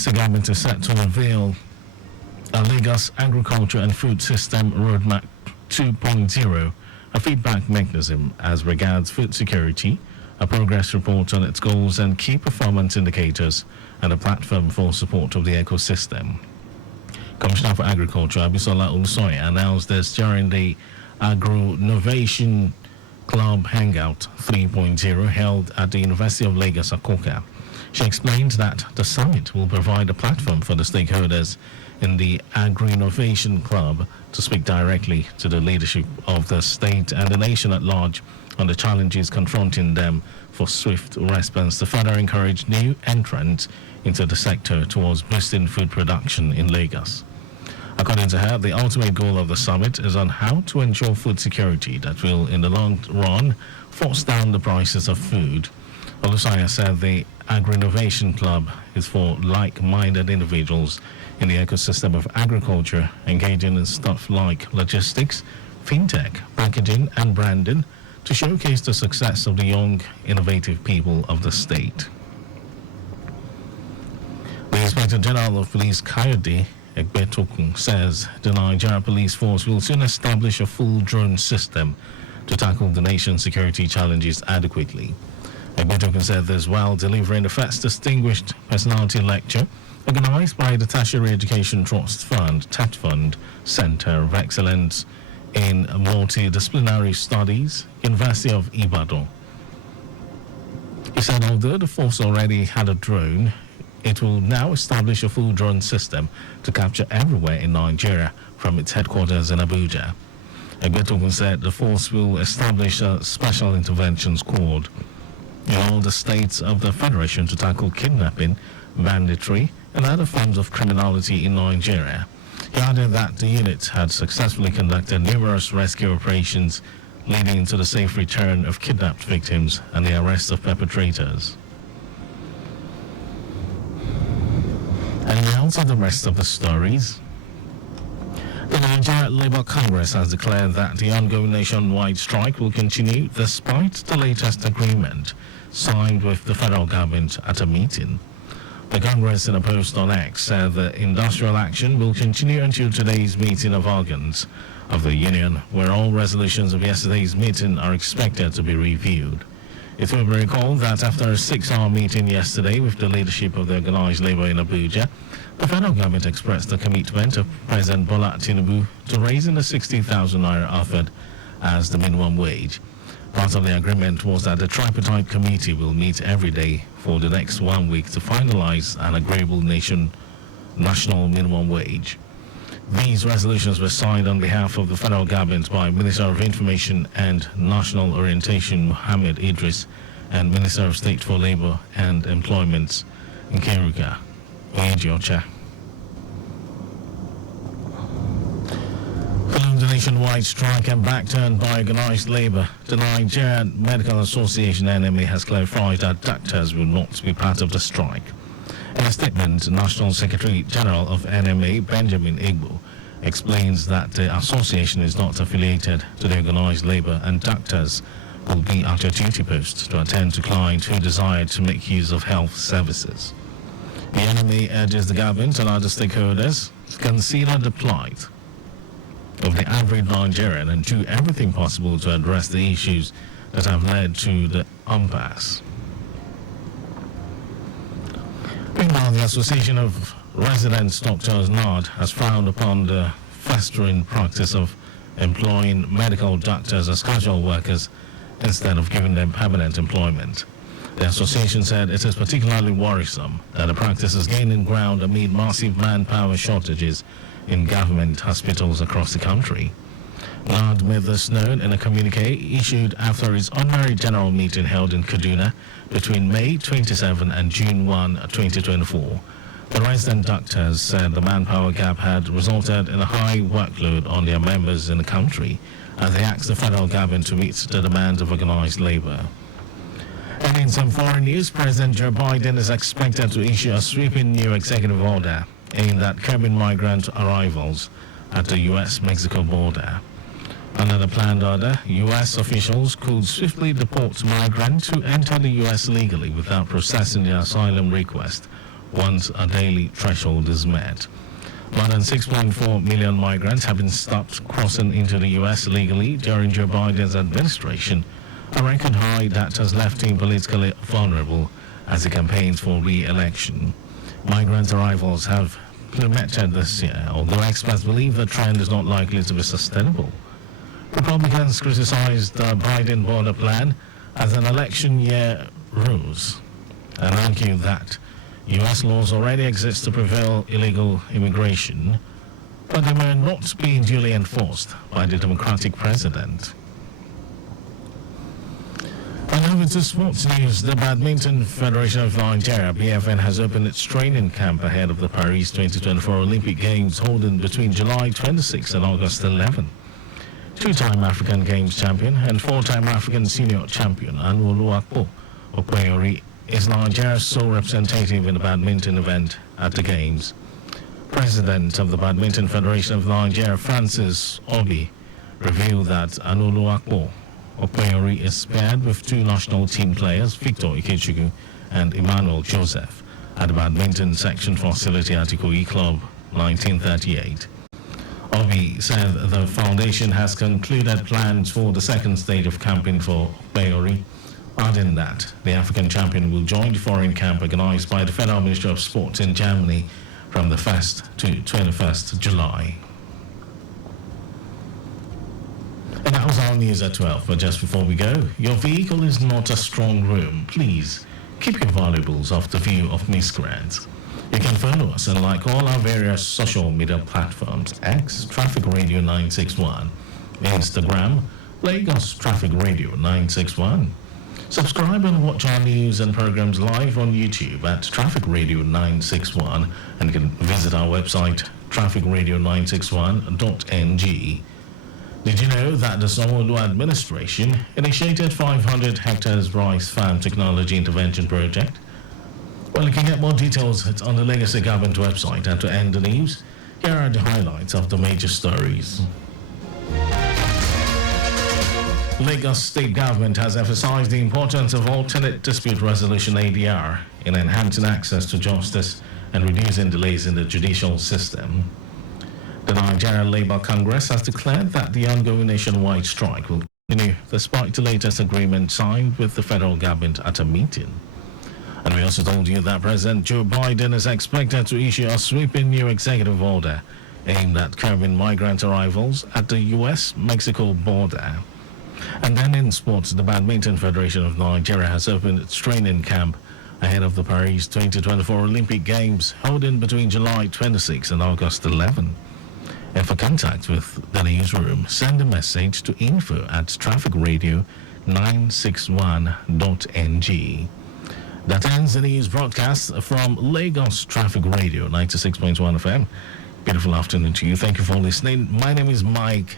Mr. Government is set to unveil a Lagos Agriculture and Food System Roadmap 2.0, a feedback mechanism as regards food security, a progress report on its goals and key performance indicators, and a platform for support of the ecosystem. Commissioner for Agriculture Abisola Olusoye announced this during the Agro-Innovation Club Hangout 3.0 held at the University of Lagos, Akoka. She explained that the summit will provide a platform for the stakeholders in the Agro-Innovation Club to speak directly to the leadership of the state and the nation at large on the challenges confronting them for swift response to further encourage new entrants into the sector towards boosting food production in Lagos. According to her, the ultimate goal of the summit is on how to ensure food security that will, in the long run, force down the prices of food. Olusoye said the Agro-Innovation Club is for like-minded individuals in the ecosystem of agriculture, engaging in stuff like logistics, fintech, packaging, and branding to showcase the success of the young, innovative people of the state. The Inspector General of Police, Kayode Egbetokun, says the Nigeria Police Force will soon establish a full drone system to tackle the nation's security challenges adequately. Egbetokun said this while delivering the first Distinguished Personality Lecture organized by the Tertiary Education Trust Fund, TETFund, Center of Excellence in Multidisciplinary Studies, University of Ibadan. He said although the force already had a drone, it will now establish a full drone system to capture everywhere in Nigeria from its headquarters in Abuja. Egbetokun said the force will establish a special intervention squad in all the states of the Federation to tackle kidnapping, banditry, and other forms of criminality in Nigeria. He added that the unit had successfully conducted numerous rescue operations leading to the safe return of kidnapped victims and the arrest of perpetrators. And now to the rest of the stories. The Nigeria Labour Congress has declared that the ongoing nationwide strike will continue despite the latest agreement signed with the federal government at a meeting. The Congress, in a post on X, said that industrial action will continue until today's meeting of organs of the union, where all resolutions of yesterday's meeting are expected to be reviewed. It will be recalled that after a 6-hour meeting yesterday with the leadership of the organized labor in Abuja, the federal government expressed the commitment of President Bola Tinubu to raising the 60,000 naira offered as the minimum wage. Part of the agreement was that the tripartite committee will meet every day for the next 1 week to finalize an agreeable national minimum wage. These resolutions were signed on behalf of the federal government by Minister of Information and National Orientation Mohammed Idris and Minister of State for Labor and Employment Nkeruka Ejiocha. Following the nationwide strike and backturn by organized labor, the Nigerian Medical Association NMA has clarified that doctors will not be part of the strike. In a statement, National Secretary General of NMA, Benjamin Igbo, explains that the association is not affiliated to the organized labor and doctors will be at their duty posts to attend to clients who desire to make use of health services. The NMA urges the government and other stakeholders to consider the plight of the average Nigerian and do everything possible to address the issues that have led to the impasse. Meanwhile, the Association of Resident Doctors NARD has frowned upon the festering practice of employing medical doctors as casual workers instead of giving them permanent employment. The association said it is particularly worrisome that the practice is gaining ground amid massive manpower shortages in government hospitals across the country. NARD made this known in a communique issued after its ordinary general meeting held in Kaduna between May 27 and June 1, 2024. The resident doctors said the manpower gap had resulted in a high workload on their members in the country, and they asked the federal government to meet the demands of organized labor. And in some foreign news, President Joe Biden is expected to issue a sweeping new executive order aimed at curbing migrant arrivals at the U.S.-Mexico border. Under the planned order, U.S. officials could swiftly deport migrants who enter the U.S. legally without processing their asylum request once a daily threshold is met. More than 6.4 million migrants have been stopped crossing into the U.S. illegally during Joe Biden's administration, a record high that has left him politically vulnerable as he campaigns for re-election. Migrant arrivals have plummeted this year, although experts believe the trend is not likely to be sustainable. Republicans criticized the Biden border plan as an election year ruse and argued that U.S. laws already exist to prevail illegal immigration, but they were not being duly enforced by the Democratic president. And over to sports news, the Badminton Federation of Nigeria, BFN, has opened its training camp ahead of the Paris 2024 Olympic Games holding between July 26 and August 11. Two-time African Games champion and four-time African senior champion Oluwapo Opeyori is Nigeria's sole representative in the badminton event at the Games. President of the Badminton Federation of Nigeria, Francis Obi, revealed that Oluwapo Opeyori is paired with two national team players, Victor Ikechukwu and Emmanuel Joseph, at the badminton section facility at Ikoyi Club 1938. Obi said the foundation has concluded plans for the second stage of camping for Opeyori, adding that the African champion will join the foreign camp organized by the Federal Ministry of Sport in Germany from the 1st to 21st July. And that was our news at 12. But just before we go, your vehicle is not a strong room. Please keep your valuables off the view of miscreants. You can follow us and like all our various social media platforms: X, Traffic Radio 961, Instagram, Lagos Traffic Radio 961. Subscribe and watch our news and programs live on YouTube at Traffic Radio 961, and you can visit our website trafficradio961.ng. Did you know that the Sanwo-Olu administration initiated 500 hectares rice farm technology intervention project? Well, you can get more details on the Legacy Government website. And to end the news, here are the highlights of the major stories. Lagos State Government has emphasized the importance of alternate dispute resolution ADR in enhancing access to justice and reducing delays in the judicial system. The Nigeria Labour Congress has declared that the ongoing nationwide strike will continue despite the latest agreement signed with the federal government at a meeting. And we also told you that President Joe Biden is expected to issue a sweeping new executive order aimed at curbing migrant arrivals at the U.S.-Mexico border. And then in sports, the Badminton Federation of Nigeria has opened its training camp ahead of the Paris 2024 Olympic Games holding between July 26 and August 11. And for contact with the newsroom, send a message to info@trafficradio961.ng. That ends the news broadcast from Lagos Traffic Radio 96.1 FM. Beautiful afternoon to you. Thank you for listening. My name is Mike